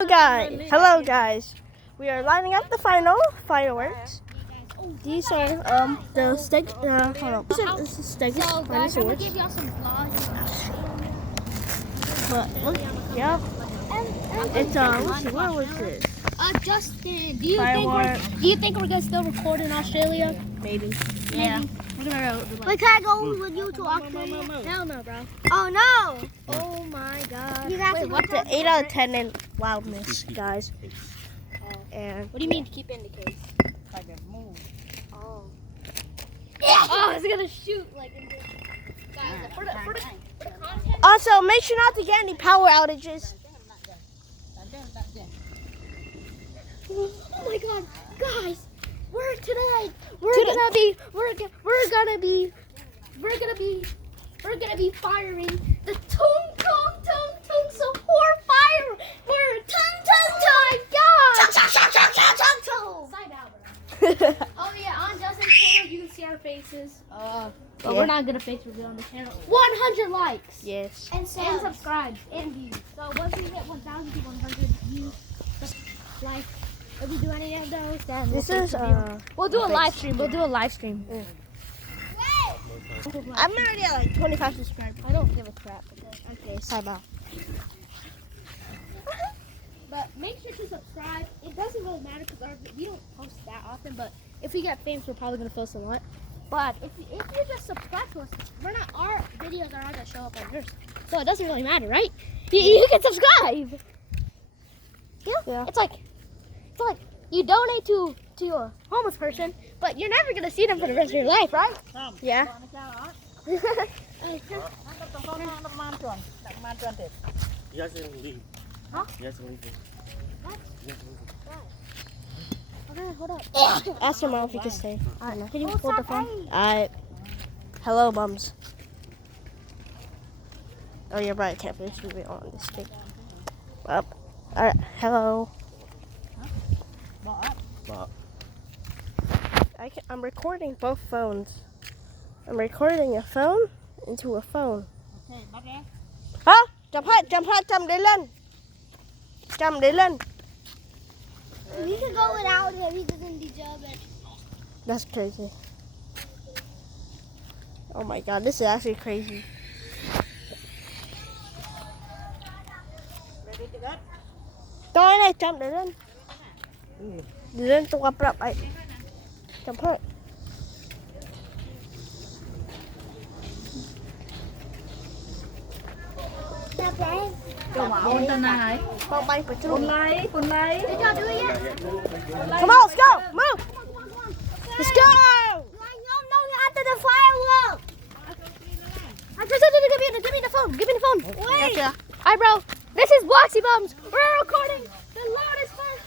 Hello guys. We are lining up the fireworks. These are the steak. Hold on. This is steak. So guys, I'm gonna give y'all some vlogs. But look, yeah. It's what was this? Justin, do you think we're gonna still record in Australia? Maybe. Yeah. We're gonna Wait, can I go with you to Australia? Hell no, bro. Oh no! Oh my god. You have Wait, to what's the 8 out of 10 in loudness, guys? And What do you mean to keep in the case? Oh. Oh, it's gonna shoot like in this. Guys, for the content. also make sure not to get any power outages. Oh my god, guys, we're gonna be firing the tung support fire. We're tung God. Side out, bro. Oh yeah, on Justin's channel you can see our faces. But we're not gonna face reveal on the channel. 100 likes. Yes. And subscribes and views. So once we hit 1,000 to 100 views, like, if we do any of those, then This is we'll do a live stream. We'll do a live stream. I'm already at like 25 subscribers. I don't give a crap. Okay, side out. But make sure to subscribe. It doesn't really matter because we don't post that often. But if we get famous, we're probably gonna post a lot. But if you just subscribe to us, our videos are not gonna show up on yours. So it doesn't really matter, right? You can subscribe. Yeah. It's like you donate to a homeless person, but you're never gonna see them for the rest of your life, right? Yeah. Huh? Okay, hold up. Ask your mom if you can stay. Can you hold the phone? Hello, mums. Oh, you're right. I can't finish moving on this thing. Up. Alright. Hello. I'm recording both phones. I'm recording a phone into a phone. Hả? Chậm để lên. Chậm để lên. We could go without him. He doesn't deserve it. That's crazy. Oh my god, this is actually crazy. Tôi này chậm để lên. Để lên tôi gặp lại ấy. Chậm thôi. Con bay phải chung. Did y'all do it yet? Come on, let's go. Move. Let's go. No, after the firework. Give me the phone. Give me the phone. Wait. Gotcha. Hi, bro. This is Bloxy Bums. We're recording the loudest fire.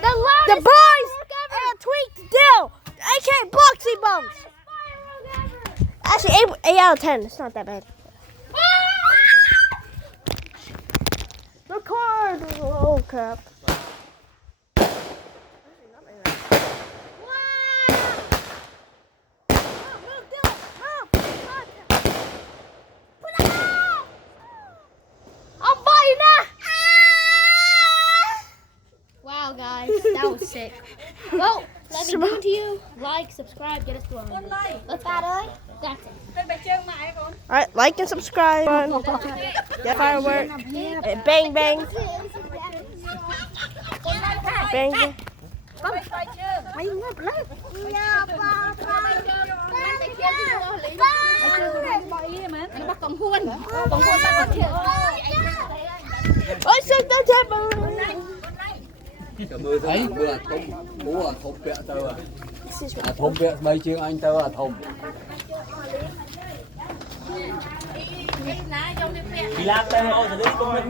The loudest The boys firework ever. and Tweaked Dill, aka Bloxy Bums. Firework ever. Actually, 8 out of 10. It's not that bad. Record. Oh crap. I'm fighting now. Wow, guys, that was sick. Well, let me do to you. Like, subscribe, get us to 100. Let's go. That's it. Alright, like and subscribe. Get firework. And bang bang. Bang bang. Ôi sao tao chết mà. Thấy bữa là thùng bẹ tơ thùng bẹ mấy chương anh tơ là thùng.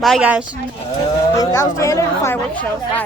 Bye guys. That was the end of the fireworks show. Bye.